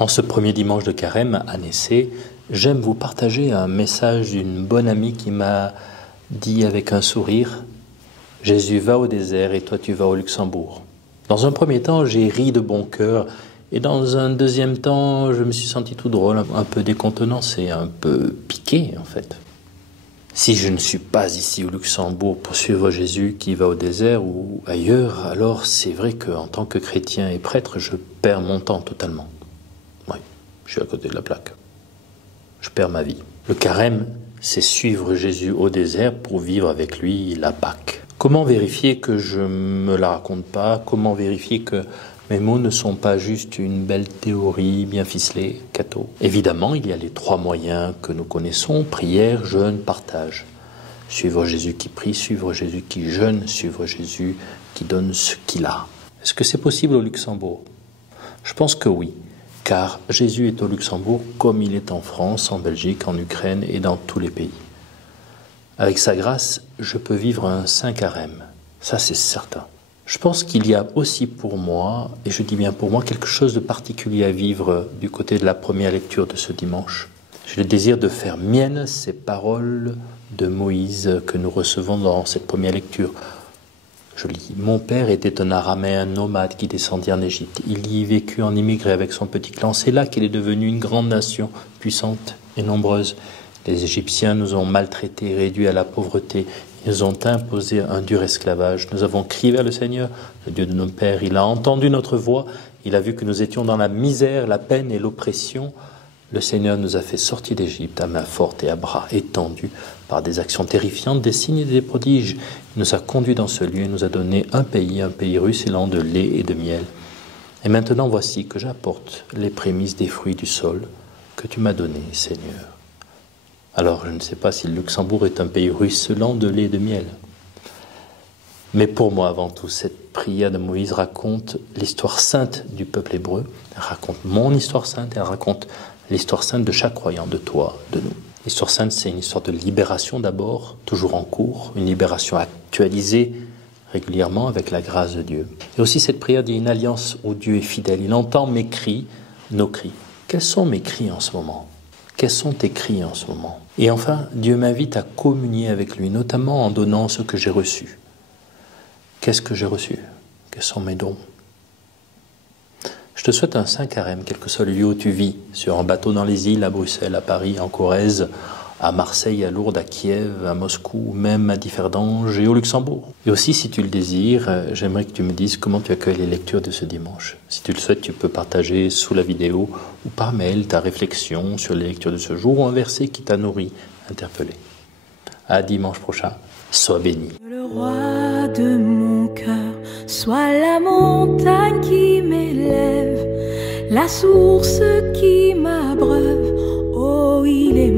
En ce premier dimanche de Carême à Nessé, j'aime vous partager un message d'une bonne amie qui m'a dit avec un sourire « Jésus va au désert et toi tu vas au Luxembourg ». Dans un premier temps, j'ai ri de bon cœur et dans un deuxième temps, je me suis senti tout drôle, un peu décontenancé, un peu piqué en fait. Si je ne suis pas ici au Luxembourg pour suivre Jésus qui va au désert ou ailleurs, alors c'est vrai qu'en tant que chrétien et prêtre, je perds mon temps totalement. Oui, je suis à côté de la plaque. Je perds ma vie. Le carême, c'est suivre Jésus au désert pour vivre avec lui la Pâque. Comment vérifier que je me la raconte pas? Comment vérifier que mes mots ne sont pas juste une belle théorie bien ficelée, catho? Évidemment, il y a les 3 moyens que nous connaissons, prière, jeûne, partage. Suivre Jésus qui prie, suivre Jésus qui jeûne, suivre Jésus qui donne ce qu'il a. Est-ce que c'est possible au Luxembourg? Je pense que oui, car Jésus est au Luxembourg comme il est en France, en Belgique, en Ukraine et dans tous les pays. Avec sa grâce, je peux vivre un saint carême, ça c'est certain. Je pense qu'il y a aussi pour moi, et je dis bien pour moi, quelque chose de particulier à vivre du côté de la première lecture de ce dimanche. J'ai le désir de faire miennes ces paroles de Moïse que nous recevons dans cette première lecture. Je lis « Mon père était un araméen nomade qui descendit en Égypte. Il y vécut en immigré avec son petit clan. C'est là qu'il est devenu une grande nation, puissante et nombreuse. Les Égyptiens nous ont maltraités, réduits à la pauvreté. Ils nous ont imposé un dur esclavage. Nous avons crié vers le Seigneur, le Dieu de nos pères. Il a entendu notre voix. Il a vu que nous étions dans la misère, la peine et l'oppression. Le Seigneur nous a fait sortir d'Égypte à main forte et à bras étendus par des actions terrifiantes, des signes et des prodiges. Il nous a conduits dans ce lieu et nous a donné un pays ruisselant de lait et de miel. Et maintenant voici que j'apporte les prémices des fruits du sol que tu m'as donnés, Seigneur. Alors, je ne sais pas si le Luxembourg est un pays ruisselant de lait et de miel. Mais pour moi, avant tout, cette prière de Moïse raconte l'histoire sainte du peuple hébreu. Elle raconte mon histoire sainte, elle raconte l'histoire sainte de chaque croyant, de toi, de nous. L'histoire sainte, c'est une histoire de libération d'abord, toujours en cours, une libération actualisée régulièrement avec la grâce de Dieu. Et aussi, cette prière dit une alliance où Dieu est fidèle. Il entend mes cris, nos cris. Quels sont mes cris en ce moment ? Quels sont tes cris en ce moment? Et enfin, Dieu m'invite à communier avec lui, notamment en donnant ce que j'ai reçu. Qu'est-ce que j'ai reçu? Quels sont mes dons? Je te souhaite un saint carême, quel que soit le lieu où tu vis, sur un bateau dans les îles, à Bruxelles, à Paris, en Corrèze, à Marseille, à Lourdes, à Kiev, à Moscou, même à Differdange et au Luxembourg. Et aussi, si tu le désires, j'aimerais que tu me dises comment tu accueilles les lectures de ce dimanche. Si tu le souhaites, tu peux partager sous la vidéo ou par mail ta réflexion sur les lectures de ce jour ou un verset qui t'a nourri, interpellé. À dimanche prochain, sois béni. Le roi de mon cœur soit la montagne qui m'élève, la source qui m'abreuve. Oh, il est